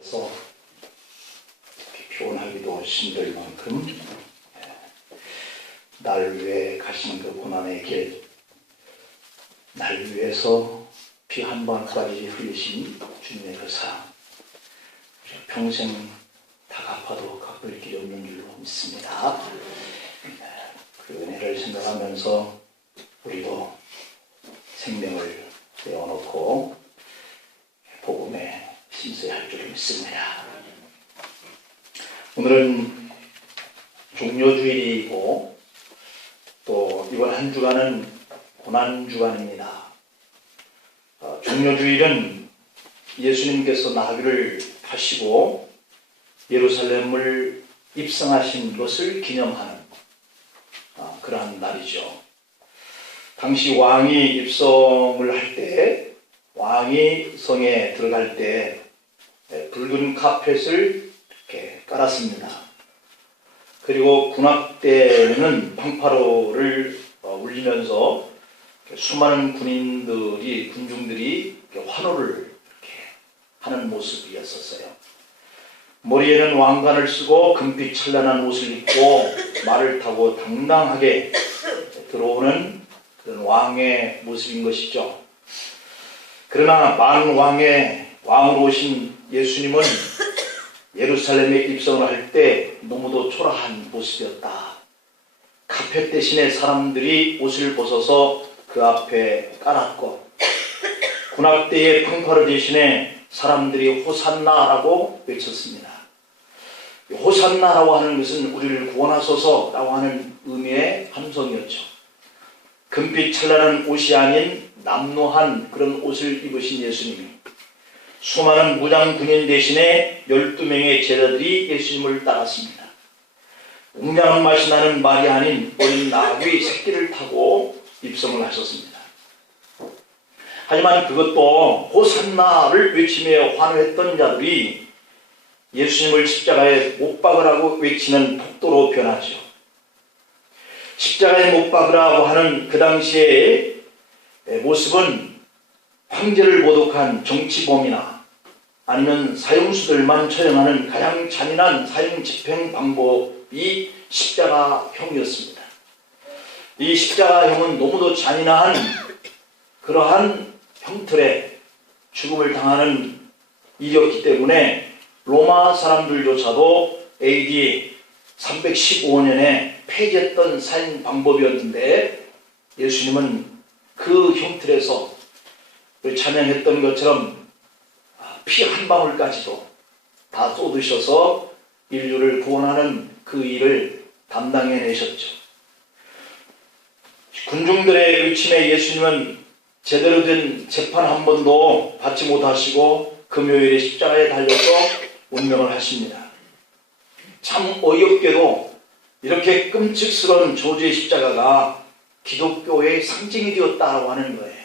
그래서 피곤하기도 힘들 만큼 날 위해 가신 그 고난의 길, 날 위해서 피 한 방울까지 흘리신 주님의 그 사랑, 평생 다 갚아도 갚을 길이 없는 줄로 믿습니다. 그 은혜를 생각하면서 우리도 생명을 내어놓고 복음에 힘써야 할 줄 믿습니다. 오늘은 종료주일이고 또 이번 한 주간은 고난주간입니다. 종료주일은 예수님께서 나귀를 타시고 예루살렘을 입성하신 것을 기념하는 그러한 날이죠. 당시 왕이 입성을 할 때, 왕이 성에 들어갈 때 붉은 카펫을 이렇게 깔았습니다. 그리고 군악대는 팡파로를 울리면서 수많은 군중들이 환호를 이렇게 하는 모습이었었어요. 머리에는 왕관을 쓰고 금빛 찬란한 옷을 입고 말을 타고 당당하게 들어오는 그런 왕의 모습인 것이죠. 그러나 왕으로 오신 예수님은 예루살렘에 입성을 할 때 너무도 초라한 모습이었다. 카펫 대신에 사람들이 옷을 벗어서 그 앞에 깔았고, 군악대의 팡파르 대신에 사람들이 호산나라고 외쳤습니다. 호산나라고 하는 것은 우리를 구원하소서라고 하는 의미의 함성이었죠. 금빛 찬란한 옷이 아닌 남노한 그런 옷을 입으신 예수님이 수많은 무장 군인 대신에 12명의 제자들이 예수님을 따랐습니다. 웅장한 맛이 나는 말이 아닌 어린 나귀 새끼를 타고 입성을 하셨습니다. 하지만 그것도 호산나를 외치며 환호했던 자들이 예수님을 십자가에 못 박으라고 외치는 폭도로 변하죠. 십자가에 못 박으라고 하는 그 당시의 모습은 황제를 모독한 정치범이나 아니면 사형수들만 처형하는 가장 잔인한 사형 집행 방법이 십자가형이었습니다. 이 십자가형은 너무도 잔인한 그러한 형틀에 죽음을 당하는 일이었기 때문에 로마 사람들조차도 AD 315년에 폐지했던 사형 방법이었는데 예수님은 그 형틀에서 찬양했던 것처럼 피 한 방울까지도 다 쏟으셔서 인류를 구원하는 그 일을 담당해내셨죠. 군중들의 의침에 예수님은 제대로 된 재판 한 번도 받지 못하시고 금요일에 십자가에 달려서 운명을 하십니다. 참 어이없게도 이렇게 끔찍스러운 저주의 십자가가 기독교의 상징이 되었다고 하는 거예요.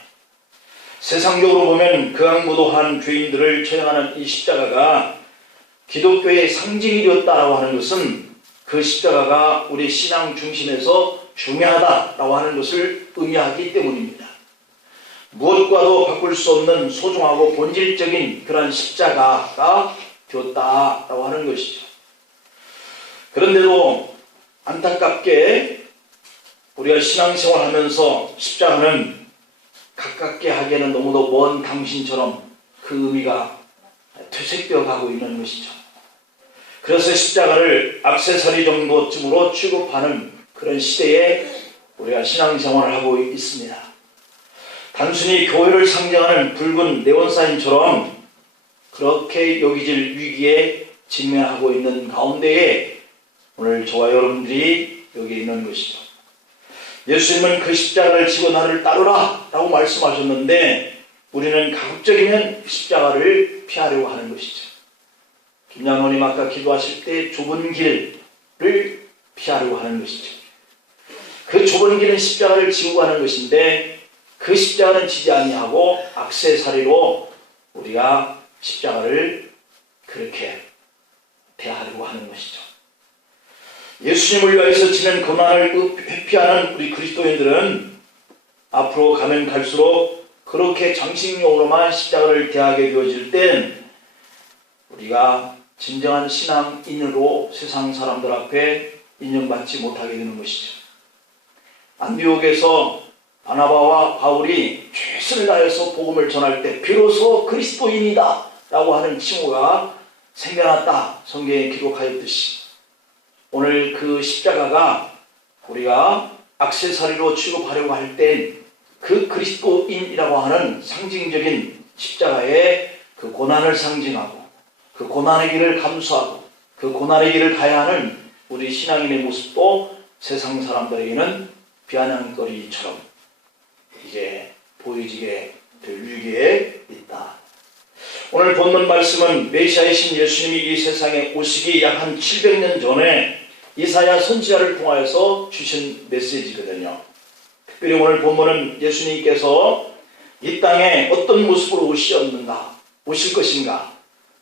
세상적으로 보면 극악무도한 죄인들을 처형하는 이 십자가가 기독교의 상징이 되었다고 하는 것은 그 십자가가 우리 신앙 중심에서 중요하다라고 하는 것을 의미하기 때문입니다. 무엇과도 바꿀 수 없는 소중하고 본질적인 그런 십자가가 되었다라고 하는 것이죠. 그런데도 안타깝게 우리가 신앙생활 하면서 십자가는 가깝게 하기에는 너무도 먼 당신처럼 그 의미가 퇴색되어 가고 있는 것이죠. 그래서 십자가를 액세서리 정도쯤으로 취급하는 그런 시대에 우리가 신앙생활을 하고 있습니다. 단순히 교회를 상징하는 붉은 네온사인처럼 그렇게 여기질 위기에 직면하고 있는 가운데에 오늘 저와 여러분들이 여기 있는 것이죠. 예수님은 그 십자가를 지고 나를 따르라 라고 말씀하셨는데 우리는 가급적이면 십자가를 피하려고 하는 것이죠. 김장로님 아까 기도하실 때 좁은 길을 피하려고 하는 것이죠. 그 좁은 길은 십자가를 지고 가는 것인데 그 십자가는 지지 아니하고 액세서리로 우리가 십자가를 그렇게 대하려고 하는 것이죠. 예수님을 위해서 지는 고난을 회피하는 우리 그리스도인들은 앞으로 가면 갈수록 그렇게 장식용으로만 십자가를 대하게 되어질 땐 우리가 진정한 신앙인으로 세상 사람들 앞에 인정받지 못하게 되는 것이죠. 안디옥에서 바나바와 바울이 최선을 다해서 복음을 전할 때 비로소 그리스도인이다 라고 하는 칭호가 생겨났다, 성경에 기록하였듯이 오늘 그 십자가가 우리가 액세서리로 취급하려고 할 땐 그 그리스도인이라고 하는 상징적인 십자가의 그 고난을 상징하고 그 고난의 길을 감수하고 그 고난의 길을 가야 하는 우리 신앙인의 모습도 세상 사람들에게는 비아냥거리처럼 이제 보여지게 될 위기에 있다. 오늘 본문 말씀은 메시아이신 예수님이 이 세상에 오시기 약 한 700년 전에 이사야 선지자를 통하여서 주신 메시지거든요. 특별히 오늘 본문은 예수님께서 이 땅에 어떤 모습으로 오실 것인가,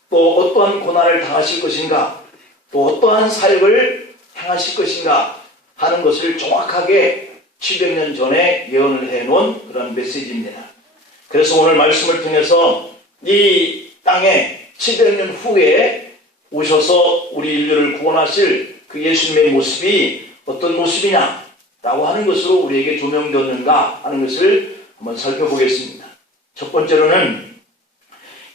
또 어떠한 고난을 당하실 것인가, 또 어떠한 사역을 행하실 것인가 하는 것을 정확하게 700년 전에 예언을 해놓은 그런 메시지입니다. 그래서 오늘 말씀을 통해서 이 땅에 700년 후에 오셔서 우리 인류를 구원하실 그 예수님의 모습이 어떤 모습이냐 라고 하는 것으로 우리에게 조명되었는가 하는 것을 한번 살펴보겠습니다. 첫 번째로는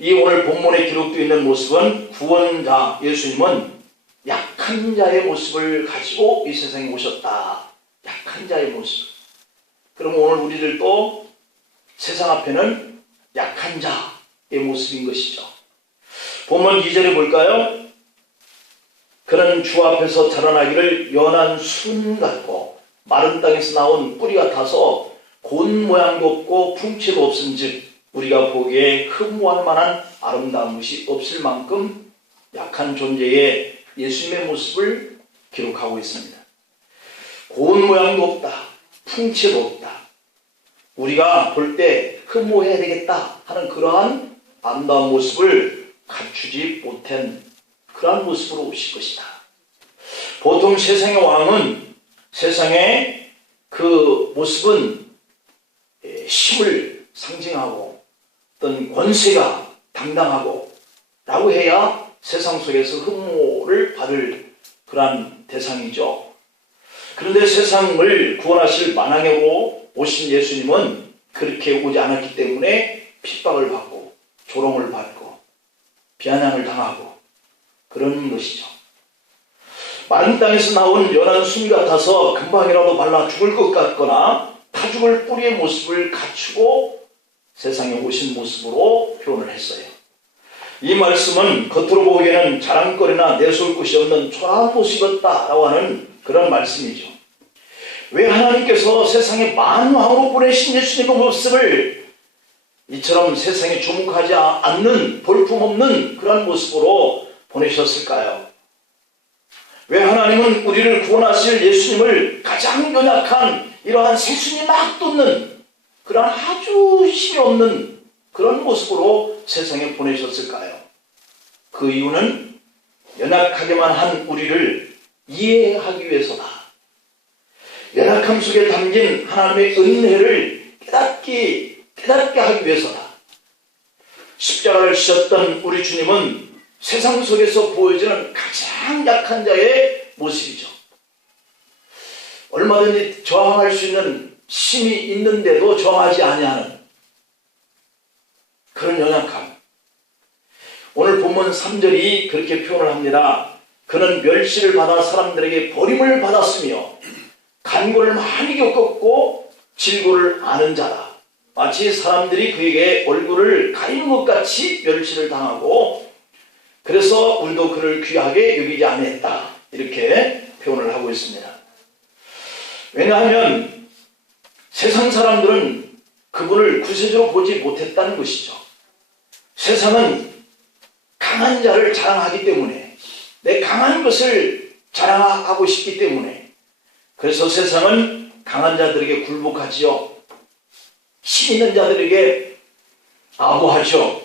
이 오늘 본문에 기록되어 있는 모습은 구원자 예수님은 약한 자의 모습을 가지고 이 세상에 오셨다. 약한 자의 모습. 그러면 오늘 우리들도 세상 앞에는 약한 자의 모습인 것이죠. 본문 2절에 볼까요? 그는 주 앞에서 자라나기를 연한 순 같고 마른 땅에서 나온 뿌리 같아서 곤 모양도 없고 풍채도 없은즉 우리가 보기에 흠모할 만한 아름다운 것이 없을 만큼 약한 존재의 예수님의 모습을 기록하고 있습니다. 고운 모양도 없다. 풍채도 없다. 우리가 볼 때 흠모해야 되겠다 하는 그러한 아름다운 모습을 갖추지 못한 그러한 모습으로 오실 것이다. 보통 세상의 왕은 세상의 그 모습은 힘을 상징하고 어떤 권세가 당당하고 라고 해야 세상 속에서 흠모를 받을 그러한 대상이죠. 그런데 세상을 구원하실 만왕으로 오신 예수님은 그렇게 오지 않았기 때문에 핍박을 받고 조롱을 받고 비아냥을 당하고 그런 것이죠. 마른 땅에서 나온 연한 순 같아서 금방이라도 말라 죽을 것 같거나 타 죽을 뿌리의 모습을 갖추고 세상에 오신 모습으로 표현을 했어요. 이 말씀은 겉으로 보기에는 자랑거리나 내세울 것이 없는 초라한 모습이었다라고 하는 그런 말씀이죠. 왜 하나님께서 세상에 만왕으로 보내신 예수님의 모습을 이처럼 세상에 주목하지 않는 볼품없는 그런 모습으로 보내셨을까요? 왜 하나님은 우리를 구원하실 예수님을 가장 연약한 이러한 새순이 막 돋는 그러한 아주 힘이 없는 그런 모습으로 세상에 보내셨을까요? 그 이유는 연약하게만 한 우리를 이해하기 위해서다. 연약함 속에 담긴 하나님의 은혜를 깨닫게 하기 위해서다. 십자가를 지셨던 우리 주님은 세상 속에서 보여지는 가장 약한 자의 모습이죠. 얼마든지 저항할 수 있는 힘이 있는데도 저항하지 아니하는 그런 연약함. 오늘 본문 3절이 그렇게 표현을 합니다. 그는 멸시를 받아 사람들에게 버림을 받았으며 간고를 많이 겪었고 질고를 아는 자라. 마치 사람들이 그에게 얼굴을 가리는 것 같이 멸시를 당하고 그래서 우리도 그를 귀하게 여기지 않았다. 이렇게 표현을 하고 있습니다. 왜냐하면 세상 사람들은 그분을 구세주로 보지 못했다는 것이죠. 세상은 강한 자를 자랑하기 때문에 내 강한 것을 자랑하고 싶기 때문에 그래서 세상은 강한 자들에게 굴복하지요. 힘 있는 자들에게 아부하죠.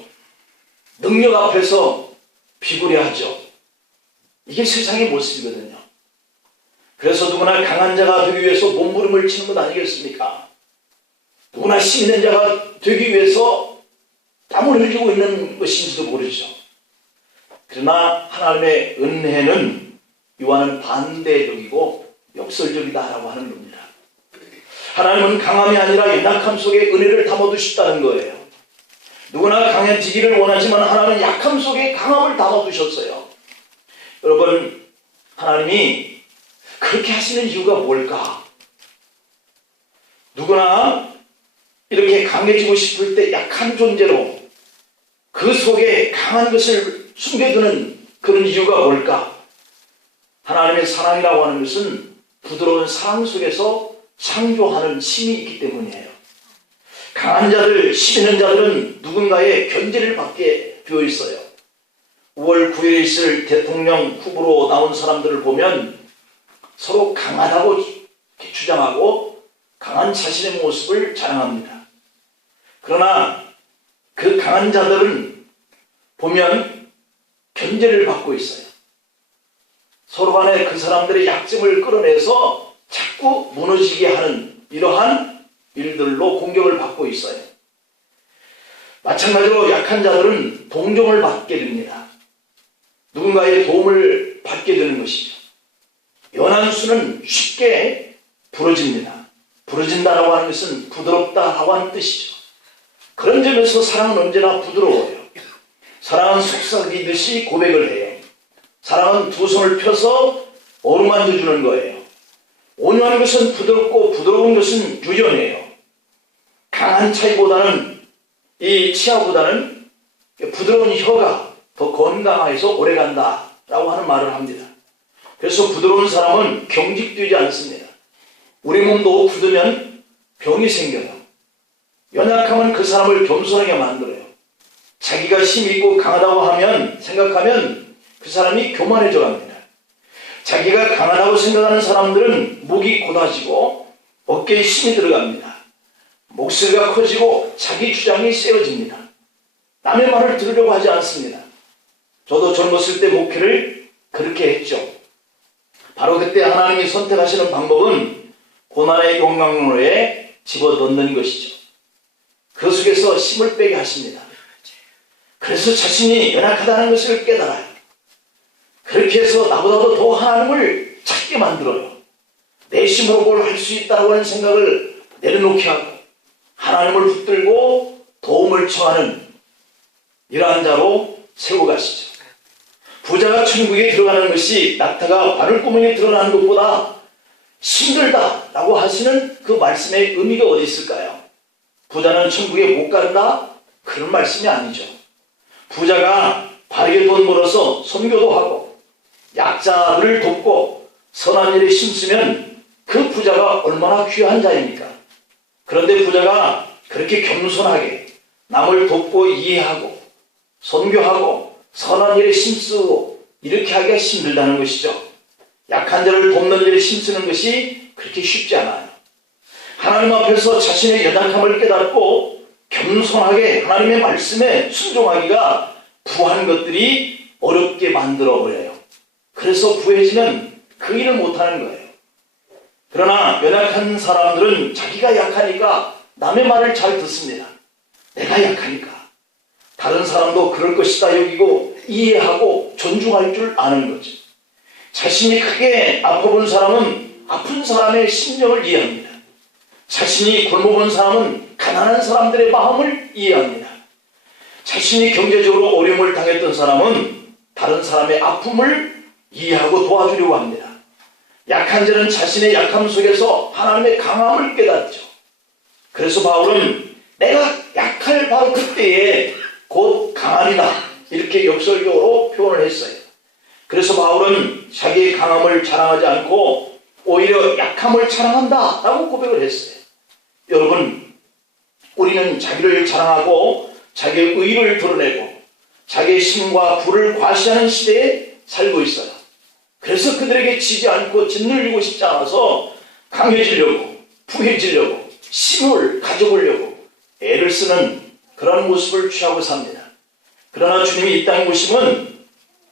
능력 앞에서 비굴해하죠. 이게 세상의 모습이거든요. 그래서 누구나 강한 자가 되기 위해서 몸부림을 치는 것 아니겠습니까? 누구나 힘 있는 자가 되기 위해서 땀을 흘리고 있는 것인지도 모르죠. 그러나 하나님의 은혜는 이와는 반대적이고 역설적이다라고 하는 겁니다. 하나님은 강함이 아니라 연약함 속에 은혜를 담아두셨다는 거예요. 누구나 강해지기를 원하지만 하나님은 약함 속에 강함을 담아두셨어요. 여러분, 하나님이 그렇게 하시는 이유가 뭘까? 누구나 이렇게 강해지고 싶을 때 약한 존재로 그 속에 강한 것을 숨겨두는 그런 이유가 뭘까? 하나님의 사랑이라고 하는 것은 부드러운 사랑 속에서 창조하는 힘이 있기 때문이에요. 강한 자들, 힘 있는 자들은 누군가의 견제를 받게 되어 있어요. 5월 9일에 있을 대통령 후보로 나온 사람들을 보면 서로 강하다고 주장하고 강한 자신의 모습을 자랑합니다. 그러나 그 강한 자들은 보면 견제를 받고 있어요. 서로 간에 그 사람들의 약점을 끌어내서 자꾸 무너지게 하는 이러한 일들로 공격을 받고 있어요. 마찬가지로 약한 자들은 동정을 받게 됩니다. 누군가의 도움을 받게 되는 것이죠. 연한수는 쉽게 부러집니다. 부러진다라고 하는 것은 부드럽다라고 하는 뜻이죠. 그런 점에서 사랑은 언제나 부드러워요. 사랑은 속삭이듯이 고백을 해요. 사랑은 두 손을 펴서 어루만져 주는 거예요. 온유한 것은 부드럽고 부드러운 것은 유연해요. 강한 차이보다는 이 치아보다는 부드러운 혀가 더 건강해서 오래간다라고 하는 말을 합니다. 그래서 부드러운 사람은 경직되지 않습니다. 우리 몸도 굳으면 병이 생겨요. 연약함은 그 사람을 겸손하게 만들어요. 자기가 힘이 있고 강하다고 생각하면 그 사람이 교만해져 갑니다. 자기가 강하다고 생각하는 사람들은 목이 곧아지고 어깨에 힘이 들어갑니다. 목소리가 커지고 자기 주장이 세워집니다. 남의 말을 들으려고 하지 않습니다. 저도 젊었을 때 목회를 그렇게 했죠. 바로 그때 하나님이 선택하시는 방법은 고난의 용광로에 집어넣는 것이죠. 그 속에서 힘을 빼게 하십니다. 그래서 자신이 연약하다는 것을 깨달아요. 그렇게 해서 나보다도 더 하나님을 찾게 만들어요. 내 힘으로 뭘 할 수 있다고 하는 생각을 내려놓게 하고 하나님을 붙들고 도움을 청하는 이러한 자로 세워가시죠. 부자가 천국에 들어가는 것이 낙타가 바늘구멍에 들어가는 것보다 힘들다라고 하시는 그 말씀의 의미가 어디 있을까요? 부자는 천국에 못 간다? 그런 말씀이 아니죠. 부자가 바르게 돈 벌어서 선교도 하고 약자를 돕고 선한 일에 힘쓰면 그 부자가 얼마나 귀한 자입니까? 그런데 부자가 그렇게 겸손하게 남을 돕고 이해하고 선교하고 선한 일에 힘쓰고 이렇게 하기가 힘들다는 것이죠. 약한 자를 돕는 일에 힘쓰는 것이 그렇게 쉽지 않아요. 하나님 앞에서 자신의 연약함을 깨닫고 겸손하게 하나님의 말씀에 순종하기가 부한 것들이 어렵게 만들어버려요. 그래서 부해지면 그 일을 못하는 거예요. 그러나 연약한 사람들은 자기가 약하니까 남의 말을 잘 듣습니다. 내가 약하니까 다른 사람도 그럴 것이다 여기고 이해하고 존중할 줄 아는 거죠. 자신이 크게 아파본 사람은 아픈 사람의 심정을 이해합니다. 자신이 굶어본 사람은 가난한 사람들의 마음을 이해합니다. 자신이 경제적으로 어려움을 당했던 사람은 다른 사람의 아픔을 이해하고 도와주려고 합니다. 약한 자는 자신의 약함 속에서 하나님의 강함을 깨닫죠. 그래서 바울은 내가 약할 바로 그때에 곧 강함이다 이렇게 역설적으로 표현을 했어요. 그래서 바울은 자기의 강함을 자랑하지 않고 오히려 약함을 자랑한다 라고 고백을 했어요. 여러분, 우리는 자기를 자랑하고 자기의 의를 드러내고 자기의 힘과 부를 과시하는 시대에 살고 있어요. 그래서 그들에게 지지 않고 짓눌리고 싶지 않아서 강해지려고 부해지려고 힘을 가져보려고 애를 쓰는 그런 모습을 취하고 삽니다. 그러나 주님이 이 땅에 오심은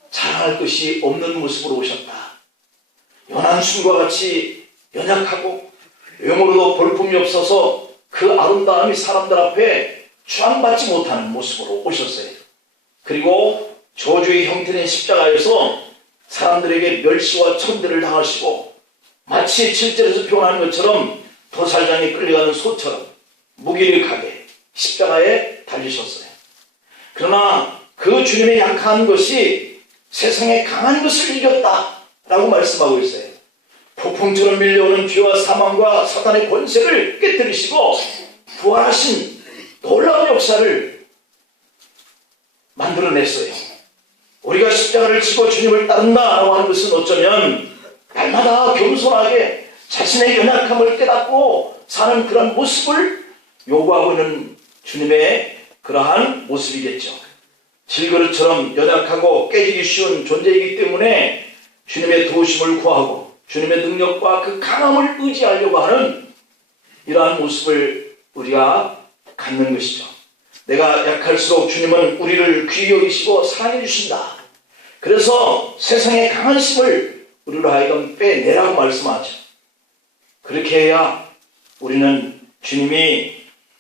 자랑할 것이 없는 모습으로 오셨다. 연한순과 같이 연약하고 외모로도 볼품이 없어서 그 아름다움이 사람들 앞에 추앙받지 못하는 모습으로 오셨어요. 그리고 저주의 형태는 십자가에서 사람들에게 멸시와 천대를 당하시고 마치 7절에서 표현하는 것처럼 도살장에 끌려가는 소처럼 무기력하게 십자가에 달리셨어요. 그러나 그 주님의 약한 것이 세상의 강한 것을 이겼다라고 말씀하고 있어요. 폭풍처럼 밀려오는 죄와 사망과 사탄의 권세를 깨뜨리시고 부활하신 놀라운 역사를 만들어냈어요. 우리가 십자가를 지고 주님을 따른다라고 하는 것은 어쩌면 날마다 겸손하게 자신의 연약함을 깨닫고 사는 그런 모습을 요구하고 있는 주님의 그러한 모습이겠죠. 질그릇처럼 연약하고 깨지기 쉬운 존재이기 때문에 주님의 도우심을 구하고 주님의 능력과 그 강함을 의지하려고 하는 이러한 모습을 우리가 갖는 것이죠. 내가 약할수록 주님은 우리를 귀히 여기시고 사랑해 주신다. 그래서 세상의 강한 힘을 우리로 하여금 빼내라고 말씀하죠. 그렇게 해야 우리는 주님이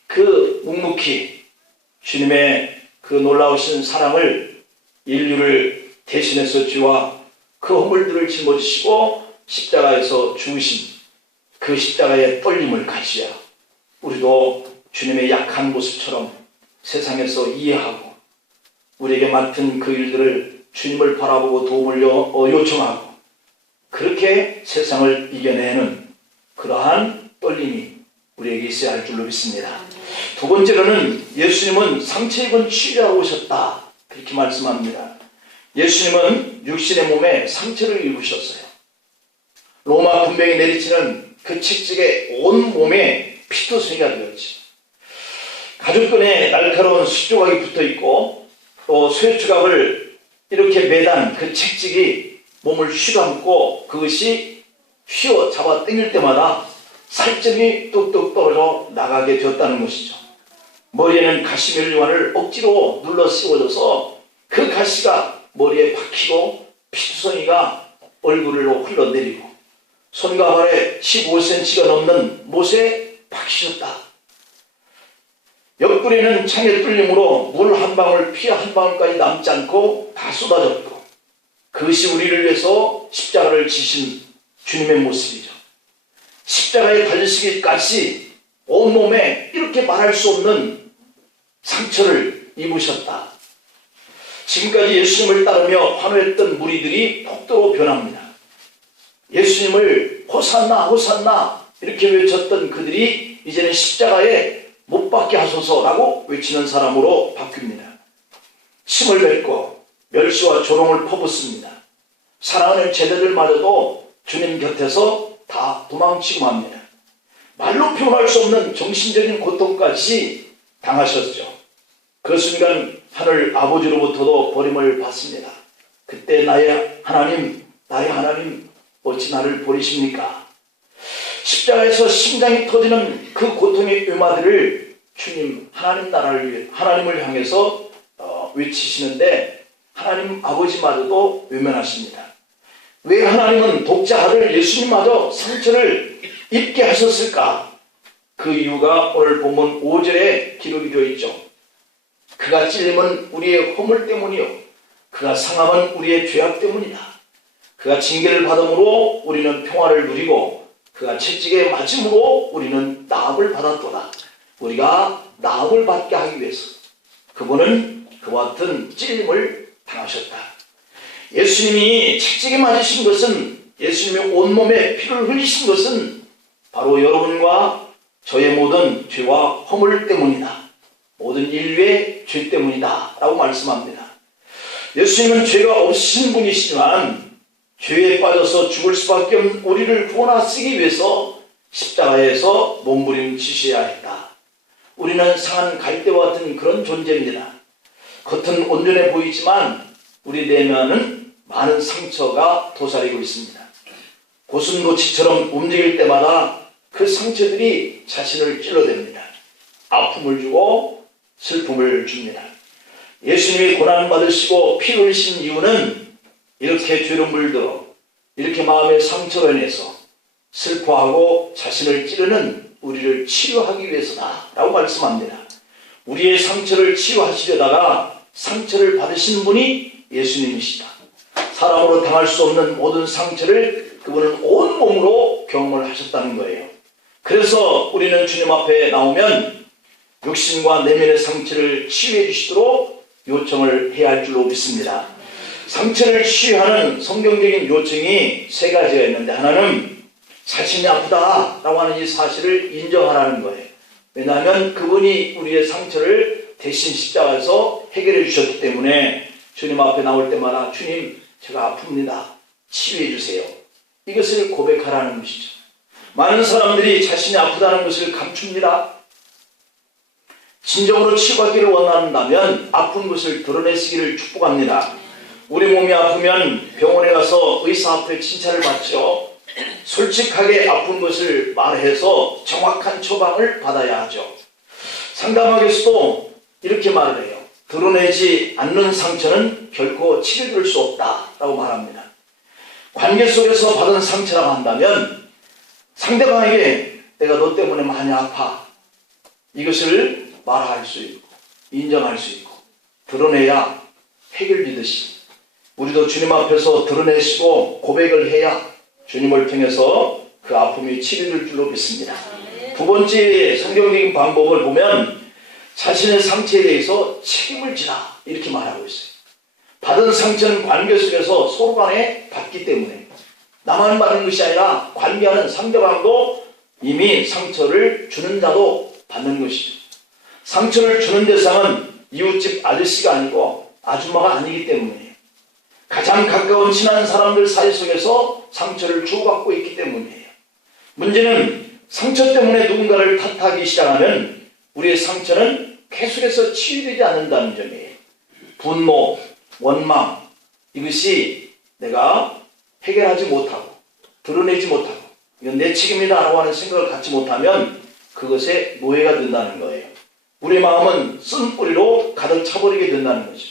그 묵묵히 주님의 그 놀라우신 사랑을 인류를 대신해서 죄와 그 허물들을 짊어지시고 십자가에서 죽으신 그 십자가의 떨림을 가지야 우리도 주님의 약한 모습처럼 세상에서 이해하고 우리에게 맡은 그 일들을 주님을 바라보고 도움을 요청하고 그렇게 세상을 이겨내는 그러한 떨림이 우리에게 있어야 할 줄로 믿습니다. 두 번째로는 예수님은 상처 입은 치유하러 오셨다 그렇게 말씀합니다. 예수님은 육신의 몸에 상처를 입으셨어요. 로마 군병이 내리치는 그 채찍에 온 몸에 피투성이가 되었지. 가죽끈에 날카로운 수조각이 붙어있고 또 쇠추각을 이렇게 매단 그 채찍이 몸을 휘감고 그것이 휘어 잡아 당길 때마다 살점이 뚝뚝 떨어져 나가게 되었다는 것이죠. 머리에는 가시면류관을 억지로 눌러 씌워줘서 그 가시가 머리에 박히고 피투성이가 얼굴로 흘러내리고 손과 발에 15cm가 넘는 못에 박히셨다. 옆구리는 창의 뚫림으로 물 한 방울 피 한 방울까지 남지 않고 다 쏟아졌고 그것이 우리를 위해서 십자가를 지신 주님의 모습이죠. 십자가에 달리시기까지 온몸에 이렇게 말할 수 없는 상처를 입으셨다. 지금까지 예수님을 따르며 환호했던 무리들이 폭도로 변합니다. 예수님을 호산나 호산나 이렇게 외쳤던 그들이 이제는 십자가에 못 박게 하소서라고 외치는 사람으로 바뀝니다. 침을 뱉고 멸시와 조롱을 퍼붓습니다. 사랑하는 제자들마저도 주님 곁에서 다 도망치고 맙니다. 말로 표현할 수 없는 정신적인 고통까지 당하셨죠. 그 순간 하늘 아버지로부터도 버림을 받습니다. 그때 나의 하나님 어찌 나를 버리십니까? 십자가에서 심장이 터지는 그 고통의 음화들을 주님 하나님 나라를 위해 하나님을 향해서 외치시는데 하나님 아버지마저도 외면하십니다. 왜 하나님은 독자 아들 예수님마저 상처를 입게 하셨을까? 그 이유가 오늘 본문 5절에 기록이 되어 있죠. 그가 찔림은 우리의 허물 때문이요 그가 상함은 우리의 죄악 때문이다. 그가 징계를 받음으로 우리는 평화를 누리고 그가 채찍에 맞음으로 우리는 나음을 받았도다. 우리가 나음을 받게 하기 위해서 그분은 그와 같은 찔림을 당하셨다. 예수님이 채찍에 맞으신 것은 예수님의 온몸에 피를 흘리신 것은 바로 여러분과 저의 모든 죄와 허물 때문이다. 모든 인류의 죄 때문이다 라고 말씀합니다. 예수님은 죄가 없으신 분이시지만 죄에 빠져서 죽을 수밖에 없는 우리를 구원하시기 위해서 십자가에서 몸부림치셔야 했다. 우리는 상한 갈대와 같은 그런 존재입니다. 겉은 온전해 보이지만 우리 내면은 많은 상처가 도사리고 있습니다. 고슴도치처럼 움직일 때마다 그 상처들이 자신을 찔러댑니다. 아픔을 주고 슬픔을 줍니다. 예수님이 고난을 받으시고 피 흘리신 이유는 이렇게 죄로 물들어 이렇게 마음의 상처로 인해서 슬퍼하고 자신을 찌르는 우리를 치유하기 위해서다 라고 말씀합니다. 우리의 상처를 치유하시려다가 상처를 받으신 분이 예수님이시다. 사람으로 당할 수 없는 모든 상처를 그분은 온몸으로 경험을 하셨다는 거예요. 그래서 우리는 주님 앞에 나오면 육신과 내면의 상처를 치유해 주시도록 요청을 해야 할 줄로 믿습니다. 상처를 치유하는 성경적인 요청이 세 가지가 있는데, 하나는 자신이 아프다라고 하는 이 사실을 인정하라는 거예요. 왜냐하면 그분이 우리의 상처를 대신 십자가에서 해결해 주셨기 때문에 주님 앞에 나올 때마다 주님, 제가 아픕니다. 치유해 주세요. 이것을 고백하라는 것이죠. 많은 사람들이 자신이 아프다는 것을 감춥니다. 진정으로 치유받기를 원한다면 아픈 것을 드러내시기를 축복합니다. 우리 몸이 아프면 병원에 가서 의사 앞에 칭찬을 받죠. 솔직하게 아픈 것을 말해서 정확한 처방을 받아야 하죠. 상담학에서도 이렇게 말을 해요. 드러내지 않는 상처는 결코 치료될 수 없다라고 말합니다. 관계 속에서 받은 상처라고 한다면 상대방에게 내가 너 때문에 많이 아파, 이것을 말할 수 있고 인정할 수 있고 드러내야 해결되듯이 우리도 주님 앞에서 드러내시고 고백을 해야 주님을 통해서 그 아픔이 치료될 줄로 믿습니다. 두 번째 성경적인 방법을 보면 자신의 상처에 대해서 책임을 지라 이렇게 말하고 있어요. 받은 상처는 관계 속에서 서로 간에 받기 때문에 나만 받는 것이 아니라 관계하는 상대방도 이미 상처를 주는 자도 받는 것이죠. 상처를 주는 대상은 이웃집 아저씨가 아니고 아줌마가 아니기 때문이에요. 가장 가까운 친한 사람들 사이 속에서 상처를 주고받고 있기 때문이에요. 문제는 상처 때문에 누군가를 탓하기 시작하면 우리의 상처는 계속해서 치유되지 않는다는 점이에요. 분노, 원망, 이것이 내가 해결하지 못하고 드러내지 못하고 이건 내 책임이다라고 하는 생각을 갖지 못하면 그것에 노예가 된다는 거예요. 우리의 마음은 쓴뿌리로 가득 차버리게 된다는 거죠.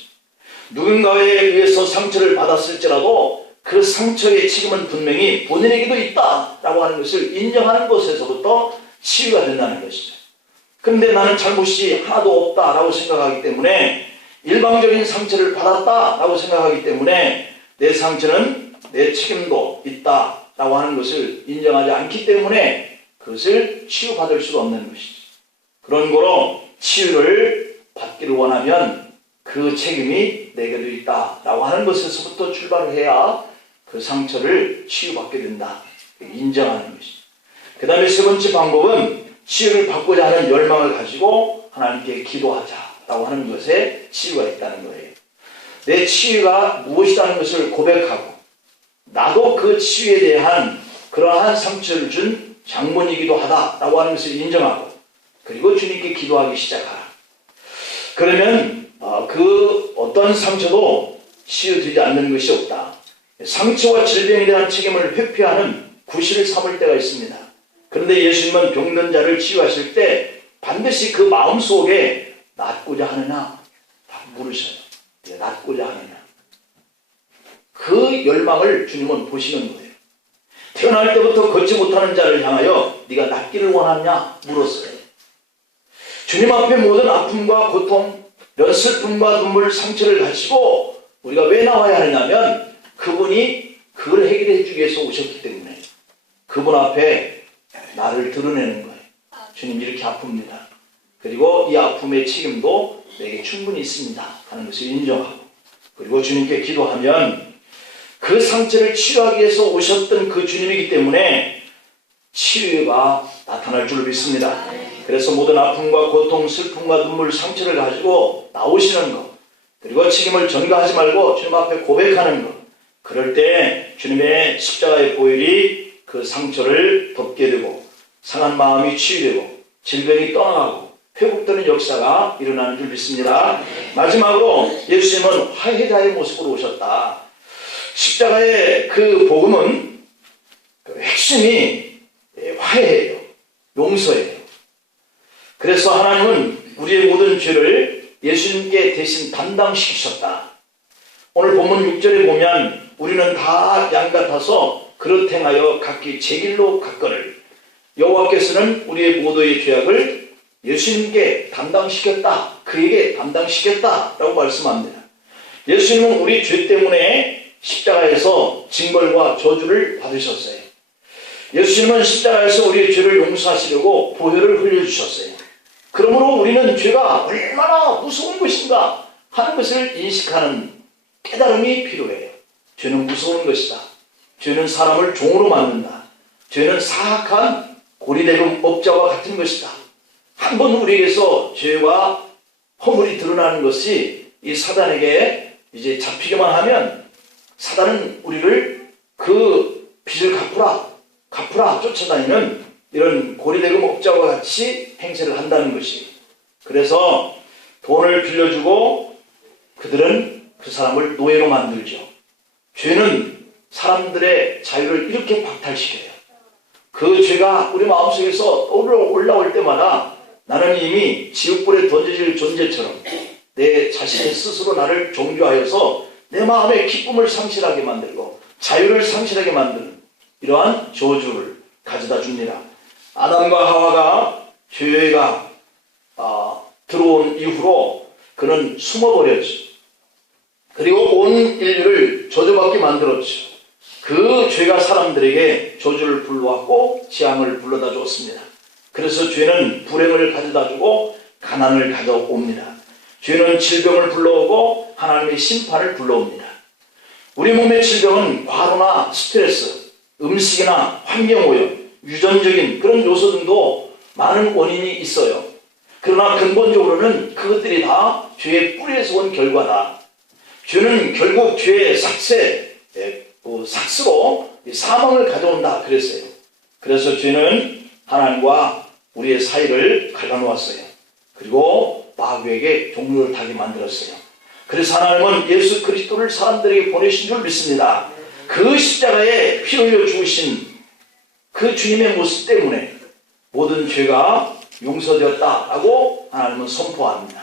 누군가에 의해서 상처를 받았을지라도 그 상처의 책임은 분명히 본인에게도 있다라고 하는 것을 인정하는 것에서부터 치유가 된다는 것이죠. 그런데 나는 잘못이 하나도 없다라고 생각하기 때문에 일방적인 상처를 받았다라고 생각하기 때문에 내 상처는 내 책임도 있다라고 하는 것을 인정하지 않기 때문에 그것을 치유받을 수가 없는 것이죠. 그런 거로 치유를 받기를 원하면 그 책임이 내게도 있다라고 하는 것에서부터 출발을 해야 그 상처를 치유받게 된다. 인정하는 것이죠. 그 다음에 세 번째 방법은 치유를 받고자 하는 열망을 가지고 하나님께 기도하자라고 하는 것에 치유가 있다는 거예요. 내 치유가 무엇이라는 것을 고백하고 나도 그 치유에 대한 그러한 상처를 준 장본이기도 하다라고 하는 것을 인정하고 그리고 주님께 기도하기 시작하라. 그러면 그 어떤 상처도 치유되지 않는 것이 없다. 상처와 질병에 대한 책임을 회피하는 구실을 삼을 때가 있습니다. 그런데 예수님은 병든 자를 치유하실 때 반드시 그 마음속에 낫고자 하느냐 물으셔요. 낫고자 하느냐. 그 열망을 주님은 보시는 거예요. 태어날 때부터 걷지 못하는 자를 향하여 네가 낫기를 원하느냐 물었어요. 주님 앞에 모든 아픔과 고통, 이런 슬픔과 눈물, 상처를 가지고 우리가 왜 나와야 하느냐면 그분이 그걸 해결해 주기 위해서 오셨기 때문에 그분 앞에 나를 드러내는 거예요. 주님 이렇게 아픕니다. 그리고 이 아픔의 책임도 내게 충분히 있습니다 하는 것을 인정하고 그리고 주님께 기도하면 그 상처를 치유하기 위해서 오셨던 그 주님이기 때문에 치유가 나타날 줄 믿습니다. 그래서 모든 아픔과 고통, 슬픔과 눈물, 상처를 가지고 나오시는 것 그리고 책임을 전가하지 말고 주님 앞에 고백하는 것 그럴 때 주님의 십자가의 보혈이 그 상처를 덮게 되고 상한 마음이 치유되고 질병이 떠나가고 회복되는 역사가 일어나는 줄 믿습니다. 마지막으로 예수님은 화해자의 모습으로 오셨다. 십자가의 그 복음은 그 핵심이 화해예요. 용서예요. 그래서 하나님은 우리의 모든 죄를 예수님께 대신 담당시키셨다. 오늘 본문 6절에 보면 우리는 다 양 같아서 그릇 행하여 각기 제 길로 갔거늘 여호와께서는 우리의 모두의 죄악을 예수님께 담당시켰다. 그에게 담당시켰다라고 말씀합니다. 예수님은 우리 죄 때문에 십자가에서 징벌과 저주를 받으셨어요. 예수님은 십자가에서 우리의 죄를 용서하시려고 보혈을 흘려주셨어요. 그러므로 우리는 죄가 얼마나 무서운 것인가 하는 것을 인식하는 깨달음이 필요해요. 죄는 무서운 것이다. 죄는 사람을 종으로 만든다. 죄는 사악한 고리대금 업자와 같은 것이다. 한번 우리에게서 죄와 허물이 드러나는 것이 이 사단에게 이제 잡히기만 하면 사단은 우리를 그 빚을 갚으라 쫓아다니는 이런 고리대금 업자와 같이 행세를 한다는 것이. 그래서 돈을 빌려주고 그들은 그 사람을 노예로 만들죠. 죄는 사람들의 자유를 이렇게 박탈시켜요. 그 죄가 우리 마음속에서 올라올 때마다 나는 이미 지옥불에 던져질 존재처럼 내 자신이 스스로 나를 정죄하여서 내 마음의 기쁨을 상실하게 만들고 자유를 상실하게 만드는 이러한 저주를 가져다 줍니다. 아담과 하와가 죄가 들어온 이후로 그는 숨어버렸죠. 그리고 온 인류를 저주받게 만들었죠. 그 죄가 사람들에게 저주를 불러왔고 재앙을 불러다 줬습니다. 그래서 죄는 불행을 가져다 주고 가난을 가져옵니다. 죄는 질병을 불러오고 하나님의 심판을 불러옵니다. 우리 몸의 질병은 과로나 스트레스, 음식이나 환경오염, 유전적인 그런 요소 등도 많은 원인이 있어요. 그러나 근본적으로는 그것들이 다 죄의 뿌리에서 온 결과다. 죄는 결국 죄의 삭스로 사망을 가져온다 그랬어요. 그래서 죄는 하나님과 우리의 사이를 갈라놓았어요. 그리고 마귀에게 종로를 타게 만들었어요. 그래서 하나님은 예수 그리스도를 사람들에게 보내신 줄 믿습니다. 그 십자가에 피 흘려 죽으신 그 주님의 모습 때문에 모든 죄가 용서되었다라고 하나님은 선포합니다.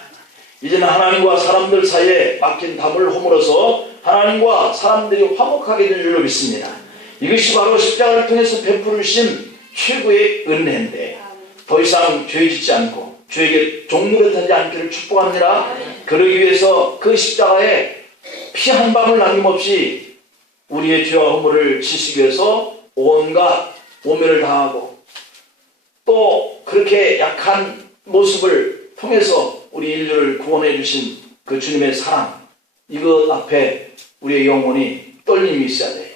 이제는 하나님과 사람들 사이에 막힌 담을 허물어서 하나님과 사람들이 화목하게 된 줄로 믿습니다. 이것이 바로 십자가를 통해서 베푸르신 최고의 은혜인데 더 이상 죄 짓지 않고 죄에게 종노릇하지 않기를 축복합니다. 그러기 위해서 그 십자가에 피 한 방울 남김없이 우리의 죄와 허물을 지시기 위해서 온갖 오멸을 당하고 또 그렇게 약한 모습을 통해서 우리 인류를 구원해 주신 그 주님의 사랑, 이것 앞에 우리의 영혼이 떨림이 있어야 돼요.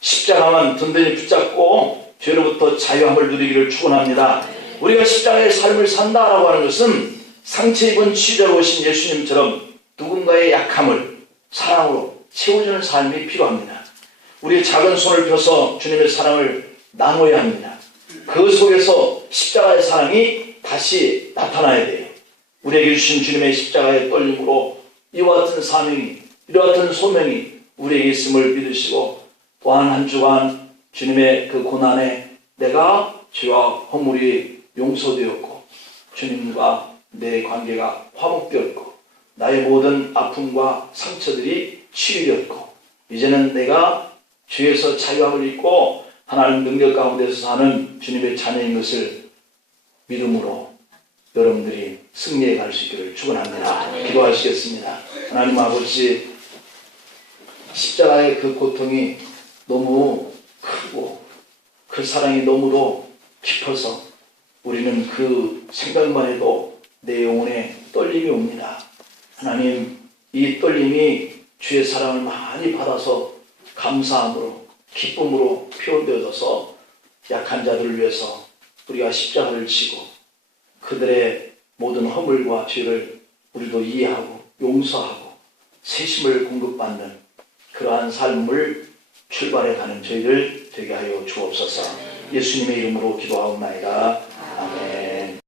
십자가만 든든히 붙잡고 죄로부터 자유함을 누리기를 축원합니다. 우리가 십자가의 삶을 산다라고 하는 것은 상처 입은 치유자로 오신 예수님처럼 누군가의 약함을 사랑으로 채워주는 삶이 필요합니다. 우리의 작은 손을 펴서 주님의 사랑을 나눠야 합니다. 그 속에서 십자가의 사랑이 다시 나타나야 돼요. 우리에게 주신 주님의 십자가의 떨림으로 이와 같은 사명이, 이와 같은 소명이 우리에게 있음을 믿으시고 또한 한 주간 주님의 그 고난에 내가 죄와 허물이 용서되었고 주님과 내 관계가 화목되었고 나의 모든 아픔과 상처들이 치유되었고 이제는 내가 죄에서 자유함을 입고 하나님 능력 가운데서 사는 주님의 자녀인 것을 믿음으로 여러분들이 승리해 갈 수 있기를 축원합니다. 기도하시겠습니다. 하나님 아버지, 십자가의 그 고통이 너무 크고 그 사랑이 너무도 깊어서 우리는 그 생각만 해도 내 영혼에 떨림이 옵니다. 하나님, 이 떨림이 주의 사랑을 많이 받아서 감사함으로 기쁨으로 표현되어져서 약한 자들을 위해서 우리가 십자가를 지고 그들의 모든 허물과 죄를 우리도 이해하고 용서하고 세심을 공급받는 그러한 삶을 출발해 가는 저희들 되게 하여 주옵소서. 예수님의 이름으로 기도하옵나이다. 아멘.